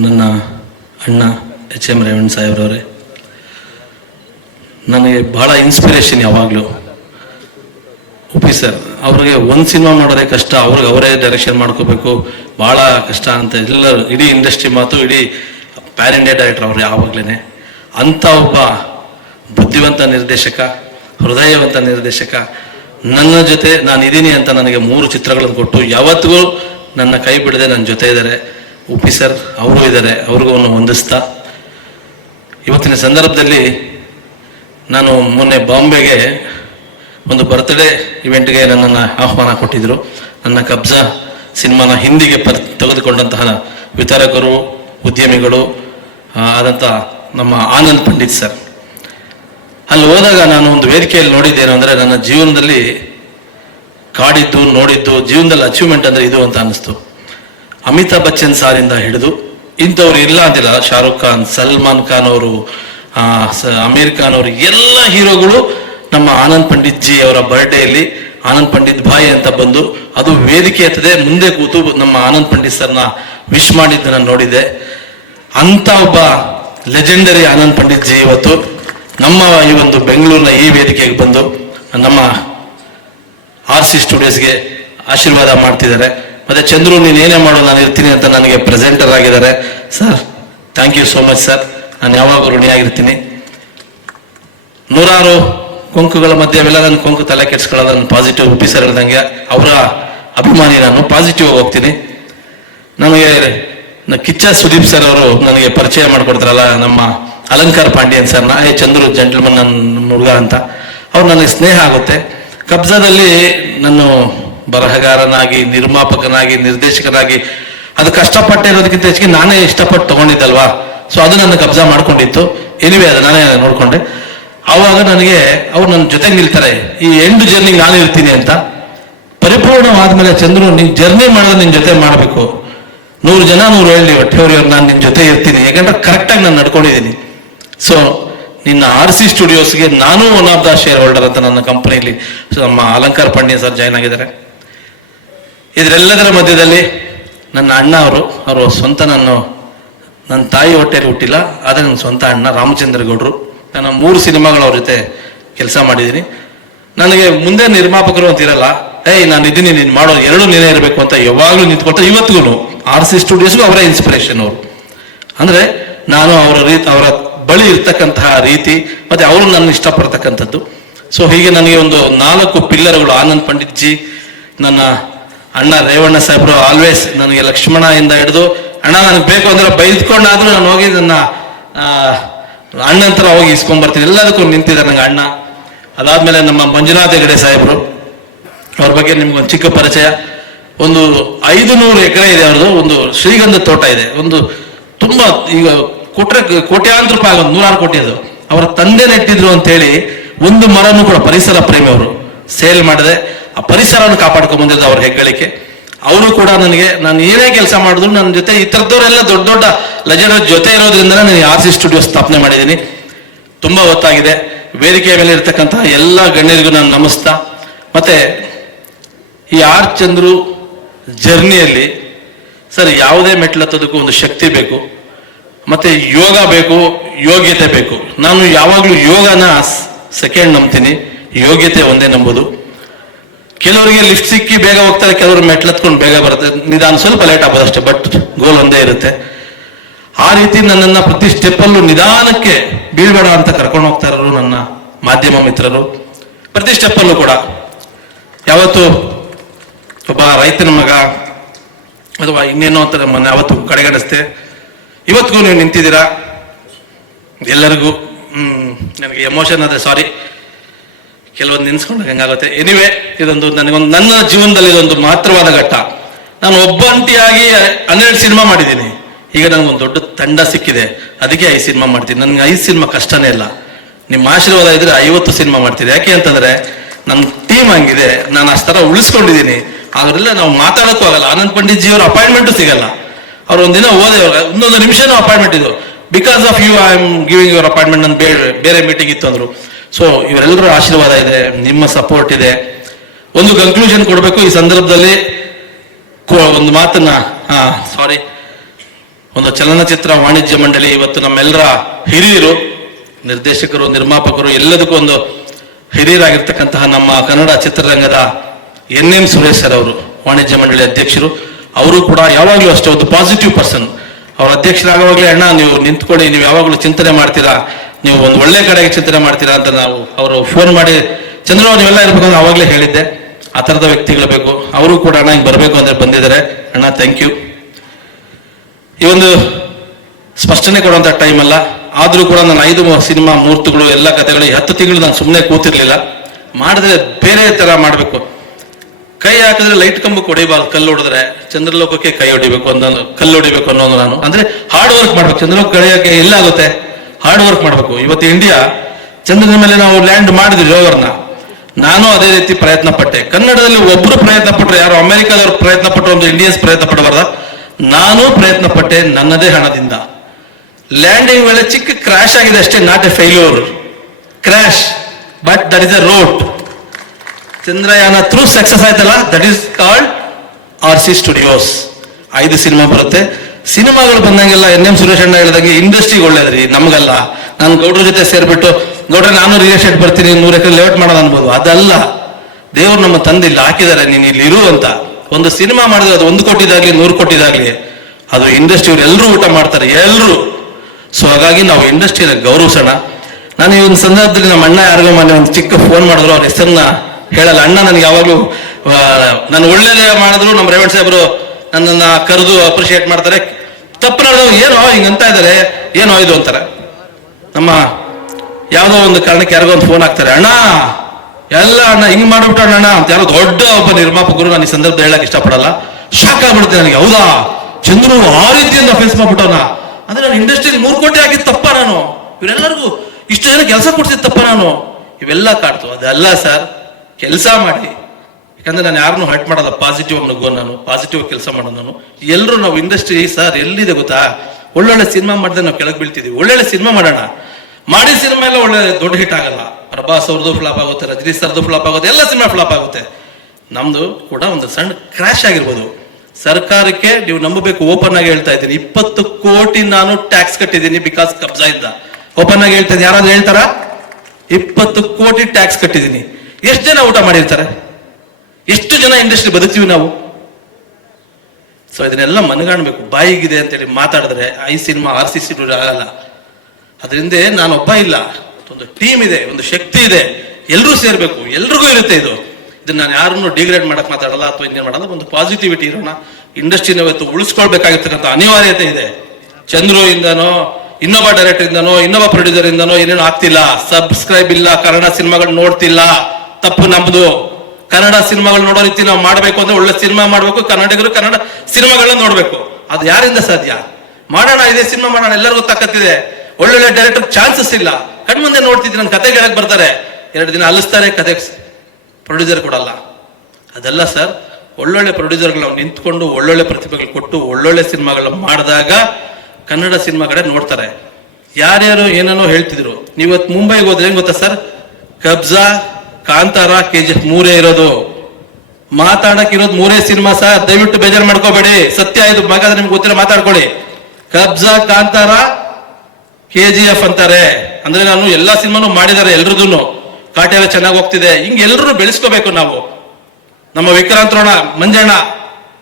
ನನ್ನ ಅಣ್ಣ H M Revan ಸಾಹೇಬ್ರವರೇ, ನನಗೆ ಬಹಳ ಇನ್ಸ್ಪಿರೇಷನ್ ಯಾವಾಗಲೂ. ಉಪಿ ಸರ್, ಅವ್ರಿಗೆ ಒಂದು ಸಿನಿಮಾ ಮಾಡೋದೇ ಕಷ್ಟ, ಅವ್ರಿಗೆ ಅವರೇ ಡೈರೆಕ್ಷನ್ ಮಾಡ್ಕೋಬೇಕು ಭಾಳ ಕಷ್ಟ ಅಂತ ಎಲ್ಲ ಇಡೀ ಇಂಡಸ್ಟ್ರಿ ಮಾತು, ಇಡೀ ಪ್ಯಾನ್ ಇಂಡಿಯಾ ಡೈರೆಕ್ಟರ್ ಅವ್ರು ಯಾವಾಗಲೇ ಅಂಥ ಒಬ್ಬ ಬುದ್ಧಿವಂತ ನಿರ್ದೇಶಕ, ಹೃದಯವಂತ ನಿರ್ದೇಶಕ, ನನ್ನ ಜೊತೆ ನಾನು ಇದ್ದೀನಿ ಅಂತ ನನಗೆ ಮೂರು ಚಿತ್ರಗಳನ್ನು ಕೊಟ್ಟು, ಯಾವತ್ತಿಗೂ ನನ್ನ ಕೈ ಬಿಡದೆ ನನ್ನ ಜೊತೆ ಇದ್ದಾರೆ. ಉಪಿ ಸರ್ ಅವರು ಇದ್ದಾರೆ ಅವ್ರಿಗೂ ಹೊಂದಿಸ್ತಾ. ಇವತ್ತಿನ ಸಂದರ್ಭದಲ್ಲಿ ನಾನು ಮೊನ್ನೆ ಬಾಂಬೆಗೆ ಒಂದು ಬರ್ತ್ಡೇ ಇವೆಂಟ್ಗೆ ನನ್ನನ್ನು ಆಹ್ವಾನ ಕೊಟ್ಟಿದ್ದರು ನನ್ನ ಕಬ್ಜಾ ಸಿನಿಮಾನ ಹಿಂದಿಗೆ ಪರ್, ತೆಗೆದುಕೊಂಡಂತಹ ವಿತರಕರು, ಉದ್ಯಮಿಗಳು ಆದಂಥ ನಮ್ಮ ಆನಂದ್ ಪಂಡಿತ್ ಸರ್. ಅಲ್ಲಿ ಹೋದಾಗ ನಾನು ಒಂದು ವೇದಿಕೆಯಲ್ಲಿ ನೋಡಿದ್ದೇನು ಅಂದರೆ ನನ್ನ ಜೀವನದಲ್ಲಿ ಕಾಡಿದ್ದು, ನೋಡಿದ್ದು, ಜೀವನದಲ್ಲಿ ಅಚೀವ್ಮೆಂಟ್ ಅಂದರೆ ಇದು ಅಂತ ಅನ್ನಿಸ್ತು. ಅಮಿತಾಬ್ ಬಚ್ಚನ್ ಸಾರಿಂದ ಹಿಡಿದು ಇಂಥವ್ರು ಇಲ್ಲ ಅಂತಿಲ್ಲ. ಶಾರುಖ್ ಖಾನ್, ಸಲ್ಮಾನ್ ಖಾನ್ ಅವರು ಅಮೀರ್ ಖಾನ್ ಅವರು, ಎಲ್ಲ ಹೀರೋಗಳು ನಮ್ಮ ಆನಂದ್ ಪಂಡಿತ್ ಜಿ ಅವರ ಬರ್ಡೇಯಲ್ಲಿ ಆನಂದ್ ಪಂಡಿತ್ ಭಾಯಿ ಅಂತ ಬಂದು ಅದು ವೇದಿಕೆ ಎತ್ತದೆ ಮುಂದೆ ಕೂತು ನಮ್ಮ ಆನಂದ್ ಪಂಡಿತ್ ಸರ್ನ ವಿಶ್ ಮಾಡಿದ್ದು ನೋಡಿದೆ. ಅಂತ ಒಬ್ಬ ಲೆಜೆಂಡರಿ ಆನಂದ್ ಪಂಡಿತ್ ಜಿ ಇವತ್ತು ನಮ್ಮ ಈ ಒಂದು ಬೆಂಗಳೂರಿನ ಈ ವೇದಿಕೆಗೆ ಬಂದು ನಮ್ಮ ಆರ್ ಸಿ ಸ್ಟುಡಿಯೋಸ್ಗೆ ಆಶೀರ್ವಾದ ಮಾಡ್ತಿದ್ದಾರೆ. ಮತ್ತೆ ಚಂದ್ರು ನೀನೇನೇ ಏನೇ ಮಾಡು, ನಾನು ಇರ್ತೀನಿ ಅಂತ ನನಗೆ ಪ್ರೆಸೆಂಟರ್ ಆಗಿದ್ದಾರೆ. Sir thank you so much sir ನಾನು ಯಾವಾಗ ಋಣಿಯಾಗಿರ್ತೀನಿ. ನೂರಾರು ಕೊಂಕುಗಳ ಮಧ್ಯೆ ಅವೆಲ್ಲ ನನ್ನ ಕೊಂಕು ತಲೆ ಕೆಡ್ಸ್ಕೊಳ್ಳೋದು ನನ್ನ ಪಾಸಿಟಿವ್ ಉಪ್ಪಿ ಸರ್ ಅವರ ಅಭಿಮಾನಿ ನಾನು. ಪಾಸಿಟಿವ್ ಹೋಗ್ತೀನಿ. ನಮಗೆ ನ- ಕಿಚ್ಚ ಸುದೀಪ್ ಸರ್ ಅವರು ನನಗೆ ಪರಿಚಯ ಮಾಡಿಕೊಡ್ತಾರಲ್ಲ, ನಮ್ಮ ಅಲಂಕಾರ್ ಪಾಂಡ್ಯನ್ ಸರ್ ಏ ಚಂದ್ರು ಜೆಂಟ್ಲ್ಮನ್ ನನ್ನ ಹುಡುಗ ಅಂತ. ಅವ್ರು ನನಗೆ ಸ್ನೇಹ ಆಗುತ್ತೆ. ಕಬ್ಜಾದಲ್ಲಿ ನಾನು ಬರಹಗಾರನಾಗಿ, ನಿರ್ಮಾಪಕನಾಗಿ, ನಿರ್ದೇಶಕನಾಗಿ, ಅದು ಕಷ್ಟಪಟ್ಟೆ ಇರೋದಕ್ಕಿಂತ ಹೆಚ್ಚಿಗೆ ನಾನೇ ಇಷ್ಟಪಟ್ಟು ತಗೊಂಡಿದ್ದಲ್ವಾ? ಸೊ ಅದು ನನ್ನ ಕಬ್ಜಾ ಮಾಡ್ಕೊಂಡಿತ್ತು. ಎನಿವೆ ಅದು ನಾನೇ ನೋಡ್ಕೊಂಡೆ. ಆವಾಗ ನನಗೆ ಅವ್ರು ನನ್ನ ಜೊತೆಗೆ ನಿಲ್ತಾರೆ. ಈ ಎಂಡ್ ಜರ್ನಿ ನಾನು ಇರ್ತೀನಿ ಅಂತ. ಪರಿಪೂರ್ಣವಾದ ಮೇಲೆ ಚಂದ್ರು, ನೀನ್ ಜರ್ನಿ ಮಾಡೋದು ನಿನ್ ಜೊತೆ ಮಾಡಬೇಕು. ನೂರು ಜನ, ನೂರು ಹೇಳಿ ಹೊಟ್ಟೆವ್ರಿಯವ್ರು ನಾನು ನಿನ್ ಜೊತೆ ಇರ್ತೀನಿ. ಯಾಕಂದ್ರೆ ಕರೆಕ್ಟಾಗಿ ನಾನು ನಡ್ಕೊಂಡಿದ್ದೀನಿ. ಸೊ ನಿನ್ನ ಆರ್ ಸಿ ಸ್ಟುಡಿಯೋಸ್ಗೆ ನಾನು one of the share holder ಅಂತ ನನ್ನ ಕಂಪನಿಯಲ್ಲಿ ನಮ್ಮ ಅಲಂಕಾರ್ ಪಾಂಡ್ಯ ಸರ್ ಜಾಯ್ನ್ ಆಗಿದ್ದಾರೆ. ಇದರೆಲ್ಲದರ ಮಧ್ಯದಲ್ಲಿ ನನ್ನ ಅಣ್ಣ ಅವರು ಅವರು ಸ್ವಂತ ನಾನು, ನನ್ನ ತಾಯಿ ಹೊಟ್ಟೆಯಲ್ಲಿ ಹುಟ್ಟಿಲ್ಲ, ಆದರೆ ನನ್ನ ಸ್ವಂತ ಅಣ್ಣ ರಾಮಚಂದ್ರ ಗೌಡರು ನಾನು ಮೂರು ಸಿನಿಮಾಗಳು ಅವ್ರ ಜೊತೆ ಕೆಲಸ ಮಾಡಿದ್ದೀನಿ. ನನಗೆ ಮುಂದೆ ನಿರ್ಮಾಪಕರು ಅಂತ ಇರಲ್ಲ, ಏಯ್, ನಾನು ಇದೀನಿ, ನೀನು ಮಾಡೋ ಎರಡು ನೀನೇ ಇರಬೇಕು ಅಂತ ಯಾವಾಗಲೂ ನಿಂತ್ಕೊಳ್ತಾ ಇವತ್ತಿಗೂ ಆರ್ ಸಿ ಸ್ಟುಡಿಯೋಸ್ಗೂ ಅವರೇ ಇನ್ಸ್ಪಿರೇಷನ್ ಅವರು. ಅಂದರೆ ನಾನು ಅವರ ರೀತಿ, ಅವರ ಬಳಿ ಇರ್ತಕ್ಕಂತಹ ರೀತಿ, ಮತ್ತು ಅವರು ನನ್ನ ಇಷ್ಟಪಡ್ತಕ್ಕಂಥದ್ದು. ಸೊ ಹೀಗೆ ನನಗೆ ಒಂದು ನಾಲ್ಕು ಪಿಲ್ಲರ್ಗಳು ಆನಂದ್ ಪಂಡಿತ್ ಜಿ ನನ್ನ ಅಣ್ಣ ರೇವಣ್ಣ ಸಾಹೇಬ್ರು ಆಲ್ವೇಸ್ ನನಗೆ ಲಕ್ಷ್ಮಣ ಇಂದ ಹಿಡಿದು ಅಣ್ಣ ನನಗೆ ಬೇಕು ಅಂದ್ರೆ ಬೈದ್ಕೊಂಡಾದ್ರೂ ನಾನು ಹೋಗಿ ನನ್ನ ಆ, ಅಣ್ಣಂತರ ಹೋಗಿ ಇಸ್ಕೊಂಡ್ ಬರ್ತೀನಿ. ಎಲ್ಲದಕ್ಕೂ ನಿಂತಿದ್ದಾರೆ ನಂಗೆ ಅಣ್ಣ. ಅದಾದ್ಮೇಲೆ ನಮ್ಮ ಮಂಜುನಾಥ ಹೆಗಡೆ ಸಾಹೇಬ್ರು ಅವ್ರ ಬಗ್ಗೆ ನಿಮ್ಗೊಂದು ಚಿಕ್ಕ ಪರಿಚಯ. ಒಂದು ಐದು ನೂರು ಎಕರೆ ಇದೆ ಅವ್ರದ್ದು ಒಂದು ಶ್ರೀಗಂಧ ತೋಟ ಇದೆ. ಒಂದು ತುಂಬಾ ಈಗ ಕೊಟ್ರೆ ಕೋಟ್ಯಾಂತರ ರೂಪಾಯಿ ಆಗೋದು ನೂರಾರು ಕೋಟಿ ಅದು. ಅವರ ತಂದೆ ನೆಟ್ಟಿದ್ರು ಅಂತ ಹೇಳಿ ಒಂದು ಮರನು ಕೂಡ ಪರಿಸರ ಪ್ರೇಮಿ ಅವರು. ಸೇಲ್ ಮಾಡದೆ. ಆ ಪರಿಸರವನ್ನು ಕಾಪಾಡ್ಕೊಂಡ್ ಬಂದಿದ್ದು ಅವ್ರ ಹೆಗ್ಗಳಿಕೆ. ಅವರು ಕೂಡ ನನಗೆ, ನಾನು ಏನೇ ಕೆಲಸ ಮಾಡಿದ್ರು ನನ್ನ ಜೊತೆ ಈ ಥರದವರೆಲ್ಲ ದೊಡ್ಡ ದೊಡ್ಡ ಲಜರ ಜೊತೆ ಇರೋದ್ರಿಂದ ನಾನು ಆರ್ ಸಿ ಸ್ಟುಡಿಯೋ ಸ್ಥಾಪನೆ ಮಾಡಿದ್ದೀನಿ. ತುಂಬಾ ಹೊತ್ತಾಗಿದೆ. ವೇದಿಕೆಯ ಮೇಲೆ ಇರ್ತಕ್ಕಂತಹ ಎಲ್ಲ ಗಣ್ಯರಿಗೂ ನಾನು ನಮಸ್ತಾ. ಮತ್ತೆ ಈ ಆರ್ ಚಂದ್ರು ಜರ್ನಿಯಲ್ಲಿ ಸರ್ ಯಾವುದೇ ಮೆಟ್ಲತ್ತೋದಕ್ಕೂ ಒಂದು ಶಕ್ತಿ ಬೇಕು. ಮತ್ತೆ ಯೋಗ ಬೇಕು, ಯೋಗ್ಯತೆ ಬೇಕು. ನಾನು ಯಾವಾಗಲೂ ಯೋಗನ ಸೆಕೆಂಡ್ ನಂಬ್ತೀನಿ. ಯೋಗ್ಯತೆ ಒಂದೇ ನಂಬೋದು. ಕೆಲವರಿಗೆ ಲಿಫ್ಟ್ ಸಿಕ್ಕಿ ಬೇಗ ಹೋಗ್ತಾರೆ, ಕೆಲವರು ಮೆಟ್ಲತ್ಕೊಂಡು ಬೇಗ ಬರುತ್ತೆ. ನಿಧಾನ ಸ್ವಲ್ಪ ಲೇಟ್ ಆಗ್ಬೋದು ಅಷ್ಟೇ ಬಟ್ ಗೋಲ್ ಒಂದೇ ಇರುತ್ತೆ. ಆ ರೀತಿ ನನ್ನನ್ನು ಪ್ರತಿ ಸ್ಟೆಪ್ಪಲ್ಲೂ ನಿಧಾನಕ್ಕೆ ಬೀಳ್ಬೇಡ ಅಂತ ಕರ್ಕೊಂಡು ಹೋಗ್ತಾ ಇರೋರು ನನ್ನ ಮಾಧ್ಯಮ ಮಿತ್ರರು. ಪ್ರತಿ ಸ್ಟೆಪ್ಪಲ್ಲೂ ಕೂಡ. ಯಾವತ್ತು ಒಬ್ಬ ರೈತನ ಮಗ ಅಥವಾ ಇನ್ನೇನೋ ಅಂತ ಮೊನ್ನೆ ಯಾವತ್ತು ಕಡೆಗಣಿಸ್ತೆ ಇವತ್ತಿಗೂ ನೀವು ನಿಂತಿದ್ದೀರಾ? ಎಲ್ಲರಿಗೂ ನನಗೆ ಎಮೋಷನ್ ಅದೇ ಸಾರಿ ಕೆಲವೊಂದು ನಿನ್ಸ್ಕೊಂಡಾಗ ಹೆಂಗಾಗುತ್ತೆ. ಎನಿವೆ ಇದೊಂದು ನನಗೊಂದು, ನನ್ನ ಜೀವನದಲ್ಲಿ ಇದೊಂದು ಮಹತ್ತರವಾದ ಘಟ್ಟ. ನಾನು ಒಬ್ಬಂಟಿಯಾಗಿ ಹನ್ನೆರಡು ಸಿನಿಮಾ ಮಾಡಿದ್ದೀನಿ. ಈಗ ನನಗೊಂದು ದೊಡ್ಡ ತಂಡ ಸಿಕ್ಕಿದೆ. ಅದಕ್ಕೆ ಐದು ಸಿನಿಮಾ ಮಾಡ್ತೀನಿ. ನನಗೆ ಐದು ಸಿನಿಮಾ ಕಷ್ಟನೇ ಇಲ್ಲ. ನಿಮ್ಮ ಆಶೀರ್ವಾದ ಇದ್ರೆ ಐವತ್ತು ಸಿನಿಮಾ ಮಾಡ್ತೀನಿ ಯಾಕೆ ಅಂತಂದ್ರೆ ನನ್ನ ಟೀಮ್ ಹಂಗಿದೆ. ನಾನು ಅಷ್ಟರ ಉಳಿಸ್ಕೊಂಡಿದ್ದೀನಿ. ಆದ್ರೆಲ್ಲ ನಾವು ಮಾತಾಡೋಕ್ಕೂ ಆಗಲ್ಲ. ಆನಂದ್ ಪಂಡಿತ್ ಜಿ ಅವ್ರ ಅಪಾಯಿಂಟ್ಮೆಂಟು ಸಿಗಲ್ಲ. ಅವ್ರು ಒಂದಿನ ಓದೆ ಒಂದೊಂದು ನಿಮಿಷನೂ ಅಪಾಯಿಂಟ್ಮೆಂಟ್ ಇದು. Because of you I am giving your appointment ನನ್ನ ಬೇರೆ ಬೇರೆ ಮೀಟಿಂಗ್ ಇತ್ತು ಅಂದ್ರು. ಸೊ ಇವರೆಲ್ಲರ ಆಶೀರ್ವಾದ ಇದೆ, ನಿಮ್ಮ ಸಪೋರ್ಟ್ ಇದೆ. ಒಂದು ಕನ್ಕ್ಲೂಷನ್ ಕೊಡಬೇಕು, ಈ ಸಂದರ್ಭದಲ್ಲಿ ಒಂದು ಮಾತನ್ನ ಸಾರಿ ಒಂದು ಚಲನಚಿತ್ರ ವಾಣಿಜ್ಯ ಮಂಡಳಿ, ಇವತ್ತು ನಮ್ಮೆಲ್ಲರ ಹಿರಿಯರು, ನಿರ್ದೇಶಕರು, ನಿರ್ಮಾಪಕರು, ಎಲ್ಲದಕ್ಕೂ ಒಂದು ಹಿರಿಯರಾಗಿರ್ತಕ್ಕಂತಹ ನಮ್ಮ ಕನ್ನಡ ಚಿತ್ರರಂಗದ ಎನ್ ಎಂ ಸುರೇಶ್ ಸರ್ ಅವರು, ವಾಣಿಜ್ಯ ಮಂಡಳಿ ಅಧ್ಯಕ್ಷರು. ಅವರು ಕೂಡ ಯಾವಾಗಲೂ ಅಷ್ಟೇ ಒಂದು ಪಾಸಿಟಿವ್ ಪರ್ಸನ್ ಅವ್ರ ಅಧ್ಯಕ್ಷರಾಗುವಾಗಲೇ, ಅಣ್ಣ, ನೀವು ನಿಂತ್ಕೊಳ್ಳಿ, ನೀವು ಯಾವಾಗಲೂ ಚಿಂತನೆ ಮಾಡ್ತೀರಾ? ನೀವು ಒಂದು ಒಳ್ಳೆ ಕಡೆಗೆ ಚಿಂತನೆ ಮಾಡ್ತೀರಾ ಅಂತ ನಾವು ಅವರು ಫೋನ್ ಮಾಡಿ, ಚಂದ್ರ, ನೀವೆಲ್ಲ ಇರ್ಬೇಕು ಅಂತ ಅವಾಗಲೇ ಹೇಳಿದ್ದೆ. ಆ ಥರದ ವ್ಯಕ್ತಿಗಳು ಬೇಕು. ಅವರು ಕೂಡ ಅಣ್ಣ ಹಿಂಗೆ ಬರಬೇಕು ಅಂದರೆ ಬಂದಿದ್ದಾರೆ. ಅಣ್ಣ ಥ್ಯಾಂಕ್ ಯು ಈ ಒಂದು ಸ್ಪಷ್ಟನೆ ಕೊಡುವಂತ ಟೈಮ್ ಅಲ್ಲ. ಆದರೂ ಕೂಡ ನಾನು ಐದು ಸಿನಿಮಾ ಮೂರ್ತುಗಳು, ಎಲ್ಲ ಕಥೆಗಳು ಹತ್ತು ತಿಂಗಳು ನಾನು ಸುಮ್ಮನೆ ಕೂತಿರ್ಲಿಲ್ಲ. ಮಾಡಿದ್ರೆ ಬೇರೆ ತರ ಮಾಡಬೇಕು. ಕೈ ಹಾಕಿದ್ರೆ ಲೈಟ್ ಕಂಬಕ್ಕೆ ಹೊಡಿಬಾರ್ದು ಕಲ್ಲು ಹೊಡೆದ್ರೆ ಚಂದ್ರಲೋಕಕ್ಕೆ ಕೈ ಹೊಡಿಬೇಕು ಅನ್ನೋ ಕಲ್ಲು ಹೊಡಿಬೇಕು ಅನ್ನೋದು ನಾನು. ಅಂದ್ರೆ ಹಾರ್ಡ್ ವರ್ಕ್ ಮಾಡ್ಬೇಕು. ಚಂದ್ರಲೋಕ ಕಳೆಯೋಕೆ ಎಲ್ಲ ಆಗುತ್ತೆ. ಹಾರ್ಡ್ ವರ್ಕ್ ಮಾಡಬೇಕು. ಇವತ್ತು ಇಂಡಿಯಾ ಚಂದ್ರನ ಮೇಲೆ ನಾವು ಲ್ಯಾಂಡ್ ಮಾಡಿದ್ವಿ ರೋವರ್ನ ನಾನು ಅದೇ ರೀತಿ ಪ್ರಯತ್ನ ಪಟ್ಟೆ ಕನ್ನಡದಲ್ಲಿ ಒಬ್ರು ಪ್ರಯತ್ನ ಪಟ್ಟರು ಯಾರು? ಅಮೆರಿಕಾದವ್ರು ಪ್ರಯತ್ನ ಪಟ್ಟರು ಒಂದು ಇಂಡಿಯನ್ಸ್ ಪ್ರಯತ್ನ ಪಡಬಾರ್ದ ನಾನು ಪ್ರಯತ್ನ ಪಟ್ಟೆ ನನ್ನದೇ ಹಣದಿಂದ. ಲ್ಯಾಂಡಿಂಗ್ ವೇಳೆ ಚಿಕ್ಕ ಕ್ರಾಶ್ ಆಗಿದೆ ಅಷ್ಟೇ not a failure crash but that is a road Chandrayaan through success ಆಯ್ತಲ್ಲ? That is called R C studios ಐದು ಸಿನಿಮಾ ಬರುತ್ತೆ. ಸಿನಿಮಾಗಳು ಬಂದಂಗೆಲ್ಲ ಎನ್ ಎಂ ಸುರೇಶ್ ಅಣ್ಣ ಹೇಳಿದಂಗೆ ಇಂಡಸ್ಟ್ರಿಗೆ ಒಳ್ಳೇದ್ರಿ, ನಮಗಲ್ಲ. ನಾನು ಗೌಡ್ರ ಜೊತೆ ಸೇರ್ಬಿಟ್ಟು, ಗೌಡ್ರ, ನಾನು ರಿಯಲ್ ಎಸ್ಟೇಟ್ ಬರ್ತೀನಿ, ನೂರು ಎಕರೆ ಲೇಔಟ್ ಮಾಡೋದು ಅನ್ಬೋದು. ಅದಲ್ಲ. ದೇವ್ರು ನಮ್ಮ ತಂದೆ ಇಲ್ಲಿ ಹಾಕಿದ್ದಾರೆ, ನೀನು ಇಲ್ಲಿ ಇರು ಅಂತ. ಒಂದು ಸಿನಿಮಾ ಮಾಡಿದ್ರೆ ಅದು ಒಂದು ಕೋಟಿದಾಗ್ಲಿ, ನೂರು ಕೋಟಿದಾಗ್ಲಿ, ಅದು ಇಂಡಸ್ಟ್ರಿ ಎಲ್ಲರೂ ಊಟ ಮಾಡ್ತಾರೆ ಎಲ್ಲರೂ ಸೊ ಹಾಗಾಗಿ ನಾವು ಇಂಡಸ್ಟ್ರಿನ ಗೌರವಿಸೋಣ. ನಾನು ಈ ಒಂದು ಸಂದರ್ಭದಲ್ಲಿ ನಮ್ಮ ಅಣ್ಣ ಯಾರಿಗೋ ಮನೆ ಒಂದು ಚಿಕ್ಕ ಫೋನ್ ಮಾಡಿದ್ರು, ಅವ್ರ ಹೆಸರನ್ನ ಹೇಳಲ್ಲ. ಅಣ್ಣ ನನಗೆ ಯಾವಾಗಲೂ ನಾನು ಒಳ್ಳೇದೇ ಮಾಡಿದ್ರು, ನಮ್ಮ ರೇವಣ್ ಸಾಹೇಬರು ನನ್ನನ್ನು ಕರೆದು ಅಪ್ರಿಷಿಯೇಟ್ ಮಾಡ್ತಾರೆ. ತಪ್ಪು ಏನೋ ಹಿಂಗಂತ ಇದ್ದಾರೆ ಏನೋ ಇದು ಅಂತಾರೆ. ನಮ್ಮ ಯಾವುದೋ ಒಂದು ಕಾರಣಕ್ಕೆ ಯಾರಿಗೋ ಒಂದು ಫೋನ್ ಹಾಕ್ತಾರೆ, ಅಣ್ಣ, ಎಲ್ಲ ಅಣ್ಣ ಹಿಂಗ್ ಮಾಡ್ಬಿಟ್ಟು ಅಣ್ಣ ಅಂತ ಯಾರೋ ದೊಡ್ಡ ಒಬ್ಬ ನಿರ್ಮಾಪಕರು ನಾನು ಈ ಸಂದರ್ಭದಲ್ಲಿ ಹೇಳಕ್ ಇಷ್ಟಪಡಲ್ಲ. ಶಾಕ್ ಆಗ್ಬಿಡುತ್ತೆ ನನಗೆ, ಹೌದಾ? ಚಂದ್ರು ಆ ರೀತಿಯಿಂದ ಫೇಸ್ ಮಾಡ್ಬಿಟ್ಟವನ? ಅಂದ್ರೆ ನಾನು ಇಂಡಸ್ಟ್ರಿ ಮೂರು ಕೋಟಿ ಆಗಿದ್ ತಪ್ಪ ನಾನು. ಇವರೆಲ್ಲರಿಗೂ ಇಷ್ಟು ಜನ ಕೆಲಸ ಕೊಡ್ಸಿದ್ ತಪ್ಪ ನಾನು. ಇವೆಲ್ಲ ಕಾಡ್ತು ಅದೆಲ್ಲ ಸರ್, ಕೆಲಸ ಮಾಡಿ. ಯಾಕಂದ್ರೆ ನಾನು ಯಾರನ್ನು ಹರ್ಟ್ ಮಾಡಲ್ಲ ಪಾಸಿಟಿವ್ ನಗೋ ನಾನು ಪಾಸಿಟಿವ್ ಕೆಲಸ ಮಾಡೋದು ನಾನು. ಎಲ್ಲರೂ ನಾವು ಇಂಡಸ್ಟ್ರಿ ಸರ್, ಎಲ್ಲಿದೆ ಗೊತ್ತಾ? ಒಳ್ಳೊಳ್ಳೆ ಸಿನಿಮಾ ಮಾಡಿದ್ರೆ ನಾವು ಕೆಳಗೆ ಬೀಳ್ತಿದೀವಿ. ಒಳ್ಳೊಳ್ಳೆ ಸಿನಿಮಾ ಮಾಡೋಣ. ಮಾಡಿ ಸಿನಿಮಾ ಎಲ್ಲ ಒಳ್ಳೆ ದೊಡ್ಡ ಹಿಟ್ ಆಗಲ್ಲ. ಪ್ರಭಾಸ್ ಅವ್ರದ್ದು ಫ್ಲಾಪ್ ಆಗುತ್ತೆ, ರಜನೀಶ್ ಸರ್ದು ಫ್ಲಾಪ್ ಆಗುತ್ತೆ, ಎಲ್ಲ ಸಿನಿಮಾ ಫ್ಲಾಪ್ ಆಗುತ್ತೆ. ನಮ್ದು ಕೂಡ ಒಂದು ಸಣ್ಣ ಕ್ರಾಶ್ ಆಗಿರ್ಬೋದು. ಸರ್ಕಾರಕ್ಕೆ ನೀವು ನಂಬಬೇಕು ಓಪನ್ ಆಗಿ ಹೇಳ್ತಾ ಇದ್ದೀನಿ. ಇಪ್ಪತ್ತು ಕೋಟಿ ನಾನು ಟ್ಯಾಕ್ಸ್ ಕಟ್ಟಿದ್ದೀನಿ ಬಿಕಾಸ್ ಕಬ್ಜಾ ಇಂದ ಓಪನ್ ಆಗಿ ಹೇಳ್ತಾ ಯಾರಾದ್ರೂ ಹೇಳ್ತಾರಾ? ಇಪ್ಪತ್ತು ಕೋಟಿ ಟ್ಯಾಕ್ಸ್ ಕಟ್ಟಿದ್ದೀನಿ. ಎಷ್ಟು ಜನ ಊಟ ಮಾಡಿರ್ತಾರೆ? ಎಷ್ಟು ಜನ ಇಂಡಸ್ಟ್ರಿ ಬದುಕ್ತೀವಿ ನಾವು? ಸೊ ಇದನ್ನೆಲ್ಲ ಮನಗಾಣಬೇಕು. ಬಾಯಿಗಿದೆ ಅಂತೇಳಿ ಮಾತಾಡಿದ್ರೆ I cinema R C C ಆಗಲ್ಲ. ಅದರಿಂದ ನಾನು ಒಬ್ಬ ಇಲ್ಲ. ಒಂದು ಟೀಮ್ ಇದೆ, ಒಂದು ಶಕ್ತಿ ಇದೆ. ಎಲ್ಲರೂ ಸೇರ್ಬೇಕು. ಎಲ್ರಿಗೂ ಇರುತ್ತೆ ಇದು. ಇದನ್ನ ನಾನು ಯಾರನ್ನು ಡಿಗ್ರೇಡ್ ಮಾಡಕ್ ಮಾತಾಡಲ್ಲ ಅಥವಾ ಇನ್ನೇನು ಮಾಡಲ್ಲ. ಒಂದು ಪಾಸಿಟಿವಿಟಿ ಇರೋಣ. ಇಂಡಸ್ಟ್ರಿನ ಇವತ್ತು ಉಳಿಸ್ಕೊಳ್ಬೇಕಾಗಿರ್ತಕ್ಕಂಥ ಅನಿವಾರ್ಯತೆ ಇದೆ. ಚಂದ್ರು ಇಂದನೋ, ಇನ್ನೊಬ್ಬ ಡೈರೆಕ್ಟರ್ ಇಂದನೋ, ಇನ್ನೊಬ್ಬ ಪ್ರೊಡ್ಯೂಸರ್ ಇಂದನೋ ಏನೇನು ಆಗ್ತಿಲ್ಲ. ಸಬ್ಸ್ಕ್ರೈಬ್ ಇಲ್ಲ, ಕನ್ನಡ ಸಿನಿಮಾಗಳು ನೋಡ್ತಿಲ್ಲ. ತಪ್ಪು ನಮ್ದು ಕನ್ನಡ ಸಿನಿಮಾಗಳು ನೋಡೋ ರೀತಿ ನಾವು ಮಾಡಬೇಕು ಅಂದ್ರೆ ಒಳ್ಳೆ ಸಿನಿಮಾ ಮಾಡಬೇಕು. ಕನ್ನಡಿಗರು ಕನ್ನಡ ಸಿನಿಮಾಗಳನ್ನ ನೋಡಬೇಕು. ಅದು ಯಾರಿಂದ ಸಾಧ್ಯ? ಮಾಡೋಣ, ಇದೇ ಸಿನಿಮಾ ಮಾಡೋಣ, ಎಲ್ಲರಿಗೂ ತಕ್ಕತ್ತಿದೆ ಒಳ್ಳೊಳ್ಳೆ ಡೈರೆಕ್ಟರ್ ಚಾನ್ಸಸ್ ಇಲ್ಲ. ಕಣ್ಮುಂದೆ ನೋಡ್ತಿದ್ರೆ ನನ್ನ ಕತೆ ಹೇಳಕ್ ಬರ್ತಾರೆ. ಎರಡು ದಿನ ಅಲಿಸ್ತಾರೆ ಕತೆ ಪ್ರೊಡ್ಯೂಸರ್ ಕೊಡಲ್ಲ. ಅದೆಲ್ಲ ಸರ್ ಒಳ್ಳೊಳ್ಳೆ ಪ್ರೊಡ್ಯೂಸರ್ಗಳು ನಿಂತ್ಕೊಂಡು ಒಳ್ಳೊಳ್ಳೆ ಪ್ರತಿಭೆಗಳು ಕೊಟ್ಟು ಒಳ್ಳೊಳ್ಳೆ ಸಿನಿಮಾಗಳನ್ನ ಮಾಡಿದಾಗ ಕನ್ನಡ ಸಿನಿಮಾ ಕಡೆ ನೋಡ್ತಾರೆ. ಯಾರ್ಯಾರು ಏನೇನೋ ಹೇಳ್ತಿದ್ರು. ನೀವು ಇವತ್ತು ಮುಂಬೈಗೆ ಹೋದ್ರೆ ಏನ್ ಗೊತ್ತಾ sir Kabzaa Kantara K G F ಮೂರೇ ಇರೋದು. ಮಾತಾಡಕ್ ಇರೋದು ಮೂರೇ ಸಿನಿಮಾ ಸರ್ ದಯವಿಟ್ಟು ಬೇಜಾರು ಮಾಡ್ಕೋಬೇಡಿ. ಸತ್ಯ ಇದು ಮಗಾದ್ರೆ ನಿಮ್ಗೆ ಗೊತ್ತಿಲ್ಲ, ಮಾತಾಡ್ಕೊಳ್ಳಿ. Kabzaa, Kantara K G F ಅಂತಾರೆ. ಅಂದ್ರೆ ನಾನು ಎಲ್ಲಾ ಸಿನಿಮಾನು ಮಾಡಿದ್ದಾರೆ ಎಲ್ರದೂನು. ಕಾಟೆಲ್ಲ ಚೆನ್ನಾಗಿ ಹೋಗ್ತಿದೆ. ಹಿಂಗ್ ಎಲ್ಲರೂ ಬೆಳೆಸ್ಕೋಬೇಕು ನಾವು. ನಮ್ಮ ವಿಕ್ರಾಂತರೋಣ ಮಂಜಣ್ಣ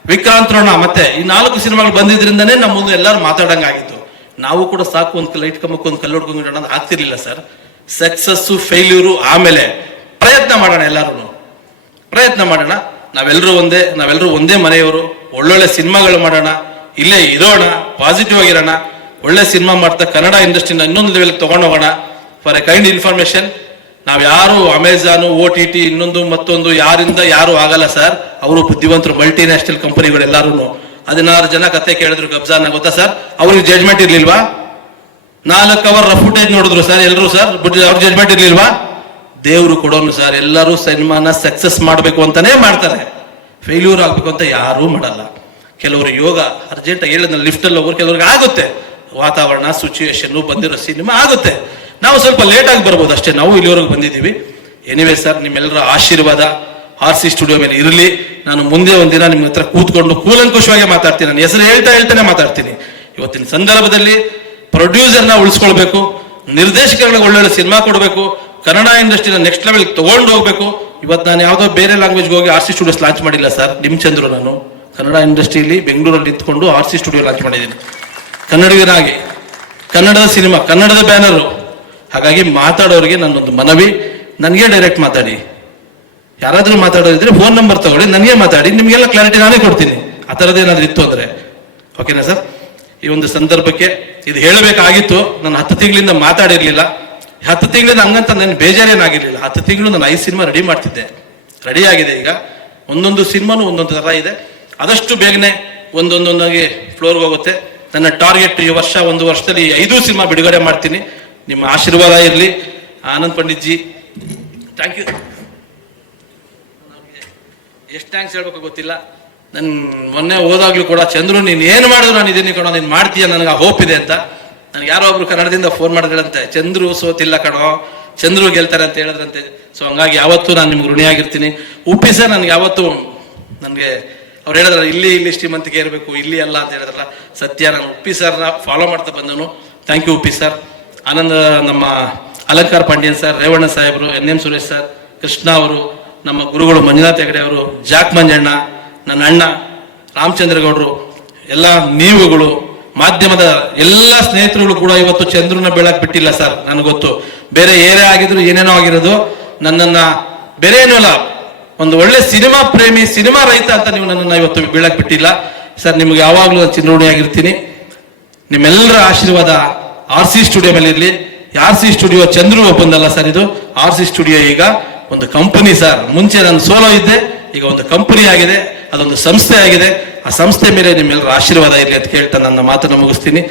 ವಿಕ್ರಾಂತರೋಣ ಮತ್ತೆ ಈ ನಾಲ್ಕು ಸಿನಿಮಾಗಳು ಬಂದಿದ್ರಿಂದನೇ ನಮ್ಮ ಮುಂದೆ ಎಲ್ಲರೂ ಮಾತಾಡಂಗಾಗಿತ್ತು ನಾವು ಕೂಡ ಸಾಕು ಒಂದು ಲೈಟ್ ಕಮ್ಮಕ್ಕೆ ಒಂದು ಕಲ್ಲು ಹೊಡ್ಕೊಂಡು ಅಂತ ಆಗ್ತಿರ್ಲಿಲ್ಲ ಸರ್. ಸಕ್ಸಸ್ಸು, ಫೇಲ್ಯೂರು, ಆಮೇಲೆ. ಪ್ರಯತ್ನ ಮಾಡೋಣ ಎಲ್ಲರೂ ಪ್ರಯತ್ನ ಮಾಡೋಣ. ನಾವೆಲ್ಲರೂ ಒಂದೇ ನಾವೆಲ್ಲರೂ ಒಂದೇ ಮನೆಯವರು. ಒಳ್ಳೊಳ್ಳೆ ಸಿನಿಮಾಗಳು ಮಾಡೋಣ. ಇಲ್ಲೇ ಇರೋಣ. ಪಾಸಿಟಿವ್ ಆಗಿರೋಣ. ಒಳ್ಳೆ ಸಿನಿಮಾ ಮಾಡ್ತಾ ಕನ್ನಡ ಇಂಡಸ್ಟ್ರಿನ ಇನ್ನೊಂದು ಲೆವೆಲ್ ತಗೊಂಡೋಗೋಣ ಫಾರ್ ಎ ಕೈಂಡ್ ಇನ್ಫಾರ್ಮೇಶನ್ ನಾವು ಯಾರು ಅಮೆಝಾನು ಓ ಟಿ ಟಿ ಇನ್ನೊಂದು ಮತ್ತೊಂದು ಯಾರಿಂದ ಯಾರು ಆಗಲ್ಲ ಸರ್ ಅವರು ಬುದ್ಧಿವಂತರು ಮಲ್ಟಿ ನ್ಯಾಷನಲ್ ಕಂಪನಿಗಳು ಎಲ್ಲಾರು ಹದಿನಾರು ಜನ ಕತೆ ಕೇಳಿದ್ರು ಕಬ್ಜಾನ ಗೊತ್ತಾ ಸರ್ ಅವ್ರಿಗೆ ಜಡ್ಜ್ಮೆಂಟ್ ಇರ್ಲಿಲ್ವಾ? ನಾಲ್ಕು ಅವರ್ ಫುಟೇಜ್ ನೋಡಿದ್ರು ಸರ್ ಎಲ್ಲರೂ ಸರ್ ಅವ್ರ ಜಡ್ಜ್ಮೆಂಟ್ ಇರ್ಲಿಲ್ವಾ? ದೇವ್ರು ಕೊಡೋನು ಸರ್ ಎಲ್ಲರೂ ಸಿನಿಮಾನ ಸಕ್ಸಸ್ ಮಾಡಬೇಕು ಅಂತಾನೆ ಮಾಡ್ತಾರೆ. ಫೇಲ್ಯೂರ್ ಆಗ್ಬೇಕು ಅಂತ ಯಾರೂ ಮಾಡಲ್ಲ. ಕೆಲವರು ಯೋಗ ಅರ್ಜೆಂಟ್ ಹೇಳಿದ ಲಿಫ್ಟ್ ಅಲ್ಲಿ ಹೋಗೋರು ಕೆಲವ್ರಿಗೆ ಆಗುತ್ತೆ. ವಾತಾವರಣ ಸಿಚುವೇಶನ್ ಬಂದಿರೋ ಸಿನಿಮಾ ಆಗುತ್ತೆ. ನಾವು ಸ್ವಲ್ಪ ಲೇಟ್ ಆಗಿ ಬರ್ಬೋದು ಅಷ್ಟೇ, ನಾವು ಇಲ್ಲಿವರೆಗೆ ಬಂದಿದ್ದೀವಿ. ಎನಿವೇ ಸರ್ ನಿಮ್ಮೆಲ್ಲರ ಆಶೀರ್ವಾದ ಆರ್ ಸಿ ಸ್ಟುಡಿಯೋ ಮೇಲೆ ಇರಲಿ. ನಾನು ಮುಂದೆ ಒಂದಿನ ನಿಮ್ಮ ಹತ್ರ ಕೂತ್ಕೊಂಡು ಕೂಲಂಕುಷವಾಗಿ ಮಾತಾಡ್ತೀನಿ. ನನ್ನ ಹೆಸರು ಹೇಳ್ತಾ ಹೇಳ್ತಾನೆ ಮಾತಾಡ್ತೀನಿ. ಇವತ್ತಿನ ಸಂದರ್ಭದಲ್ಲಿ ಪ್ರೊಡ್ಯೂಸರ್ನ ಉಳಿಸ್ಕೊಳ್ಬೇಕು, ನಿರ್ದೇಶಕರಿಗೆ ಒಳ್ಳೊಳ್ಳೆ ಸಿನಿಮಾ ಕೊಡಬೇಕು ಕನ್ನಡ ಇಂಡಸ್ಟ್ರಿನ ನೆಕ್ಸ್ಟ್ ಲೆವೆಲ್ ತಗೊಂಡು ಹೋಗ್ಬೇಕು. ಇವತ್ತು ನಾನು ಯಾವುದೋ ಬೇರೆ ಲ್ಯಾಂಗ್ವೇಜ್ಗೆ ಹೋಗಿ ಆರ್ ಸಿ ಸ್ಟುಡಿಯೋಸ್ ಲಾಂಚ್ ಮಾಡಿಲ್ಲ ಸರ್ ನಿಮ್ ಚಂದ್ರು ನಾನು. ಕನ್ನಡ ಇಂಡಸ್ಟ್ರಿಯಲ್ಲಿ ಬೆಂಗಳೂರಲ್ಲಿ ನಿಂತ್ಕೊಂಡು ಆರ್ ಸಿ ಸ್ಟುಡಿಯೋ ಲಾಂಚ್ ಮಾಡಿದ್ದೀನಿ. ಕನ್ನಡಿಗರಾಗಿ, ಕನ್ನಡದ ಸಿನಿಮಾ ಕನ್ನಡದ ಬ್ಯಾನರು ಹಾಗಾಗಿ ಮಾತಾಡೋರಿಗೆ ನನ್ನೊಂದು ಮನವಿ. ನನಗೆ ಡೈರೆಕ್ಟ್ ಮಾತಾಡಿ. ಯಾರಾದರೂ ಮಾತಾಡೋದಿದ್ರೆ ಫೋನ್ ನಂಬರ್ ತಗೊಳ್ಳಿ, ನನಗೆ ಮಾತಾಡಿ, ನಿಮಗೆಲ್ಲ ಕ್ಲಾರಿಟಿ ನಾನೇ ಕೊಡ್ತೀನಿ. ಆ ಥರದ್ದೇನಾದ್ರೂ ಇತ್ತು ಅಂದರೆ. ಓಕೆನಾ ಸರ್ ಈ ಒಂದು ಸಂದರ್ಭಕ್ಕೆ ಇದು ಹೇಳಬೇಕಾಗಿತ್ತು. ನಾನು ಹತ್ತು ತಿಂಗಳಿಂದ ಮಾತಾಡಿರ್ಲಿಲ್ಲ. ಹತ್ತು ತಿಂಗಳು ಹಂಗಂತ ನನ್ನ ಬೇಜಾರೇನಾಗಿರ್ಲಿಲ್ಲ. ಹತ್ತು ತಿಂಗಳು ನಾನು ಐದು ಸಿನಿಮಾ ರೆಡಿ ಮಾಡ್ತಿದ್ದೆ. ರೆಡಿ ಆಗಿದೆ ಈಗ. ಒಂದೊಂದು ಸಿನಿಮಾನು ಒಂದೊಂದು ಥರ ಇದೆ. ಆದಷ್ಟು ಬೇಗನೆ ಒಂದೊಂದೊಂದಾಗಿ ಫ್ಲೋರ್ಗೆ ಹೋಗುತ್ತೆ. ನನ್ನ ಟಾರ್ಗೆಟ್ ಈ ವರ್ಷ, ಒಂದು ವರ್ಷದಲ್ಲಿ ಐದು ಸಿನಿಮಾ ಬಿಡುಗಡೆ ಮಾಡ್ತೀನಿ. ನಿಮ್ಮ ಆಶೀರ್ವಾದ ಇರಲಿ. ಆನಂದ್ ಪಂಡಿತ್ಜಿ ಥ್ಯಾಂಕ್ ಯು ಎಷ್ಟು ಥ್ಯಾಂಕ್ಸ್ ಹೇಳ್ಬೇಕು ಗೊತ್ತಿಲ್ಲ. ನನ್ನ ಮೊನ್ನೆ ಹೋದಾಗ್ಲೂ ಕೂಡ ಚಂದ್ರು, ನೀನು ಏನು ಮಾಡಿದ್ರು ನಾನು ಇದೀನಿ ಕಣೋ, ನೀನು ಮಾಡ್ತೀಯ, ನನಗೆ ಹೋಪ್ ಇದೆ ಅಂತ. ನನಗೆ ಯಾರೋ ಒಬ್ರು ಕನ್ನಡದಿಂದ ಫೋನ್ ಮಾಡಿದ್ರಂತೆ, ಚಂದ್ರು ಸೋತಿಲ್ಲ ಕಣೋ, ಚಂದ್ರು ಗೆಲ್ತಾರೆ ಅಂತ ಹೇಳಿದ್ರಂತೆ. ಸೊ ಹಂಗಾಗಿ ಯಾವತ್ತೂ ನಾನು ನಿಮ್ಗೆ ಋಣಿಯಾಗಿರ್ತೀನಿ. ಉಪ್ಪಿ ಸರ್ ನನ್ಗೆ ಯಾವತ್ತೂ ನನಗೆ, ಅವ್ರು ಹೇಳಿದ್ರಲ್ಲ, ಇಲ್ಲಿ ಇಲ್ಲಿ ಶ್ರೀಮಂತಿಗೆ ಇರಬೇಕು, ಇಲ್ಲಿ ಅಲ್ಲ ಅಂತ ಹೇಳಿದ್ರಲ್ಲ, ಸತ್ಯ, ನಾನು ಉಪ್ಪಿ ಸರ್ನ ಫಾಲೋ ಮಾಡ್ತಾ ಬಂದನು thank you Uppi sir Ananda, ನಮ್ಮ ಅಲಂಕಾರ ಪಾಂಡ್ಯನ್ ಸರ್ ರೇವಣ್ಣ ಸಾಹೇಬರು, N M Suresh sir Krishna ಅವರು, ನಮ್ಮ ಗುರುಗಳು ಮಂಜುನಾಥ್ ಹೆಗಡೆ ಅವರು, ಜಾಕ್ ಮಂಜಣ್ಣ, ನನ್ನ ಅಣ್ಣ ರಾಮಚಂದ್ರಗೌಡರು, ಎಲ್ಲ ನೀವುಗಳು ಮಾಧ್ಯಮದ ಎಲ್ಲ ಸ್ನೇಹಿತರುಗಳು ಕೂಡ ಇವತ್ತು ಚಂದ್ರನ ಬೆಳಕ್ ಬಿಟ್ಟಿಲ್ಲ ಸರ್, ನನಗೆ ಗೊತ್ತು. ಬೇರೆ ಏರೇ ಆಗಿದ್ರು ಏನೇನೋ ಆಗಿರೋದು, ನನ್ನನ್ನ ಬೇರೆ ಏನೂ ಅಲ್ಲ, ಒಂದು ಒಳ್ಳೆ ಸಿನಿಮಾ ಪ್ರೇಮಿ, ಸಿನಿಮಾ ರೈತ ಅಂತ ನೀವು ನನ್ನನ್ನು ಇವತ್ತು ಬೀಳಕ್ ಬಿಟ್ಟಿಲ್ಲ. ಸರ್, ನಿಮ್ಗೆ ಯಾವಾಗಲೂ ಚಿನ್ನೋಣಿಯಾಗಿರ್ತೀನಿ ನಿಮ್ಮೆಲ್ಲರ ಆಶೀರ್ವಾದ ಆರ್ ಸಿ ಸ್ಟುಡಿಯೋ ಮೇಲೆ ಇರಲಿ. ಆರ್ ಸಿ ಸ್ಟುಡಿಯೋ ಚಂದ್ರು ಒಬ್ಬಂದಲ್ಲ ಸರ್ ಇದು. ಆರ್ ಸಿ ಸ್ಟುಡಿಯೋ ಈಗ ಒಂದು ಕಂಪನಿ ಸರ್. ಮುಂಚೆ ನಾನು ಸೋಲೋ ಇದ್ದೆ, ಈಗ ಒಂದು ಕಂಪನಿ ಆಗಿದೆ. ಅದೊಂದು ಸಂಸ್ಥೆ ಆಗಿದೆ ಆ ಸಂಸ್ಥೆ ಮೇಲೆ ನಿಮ್ಮೆಲ್ಲರ ಆಶೀರ್ವಾದ ಇರಲಿ ಅಂತ ಕೇಳ್ತಾ ನನ್ನ ಮಾತನ್ನು ಮುಗಿಸ್ತೀನಿ.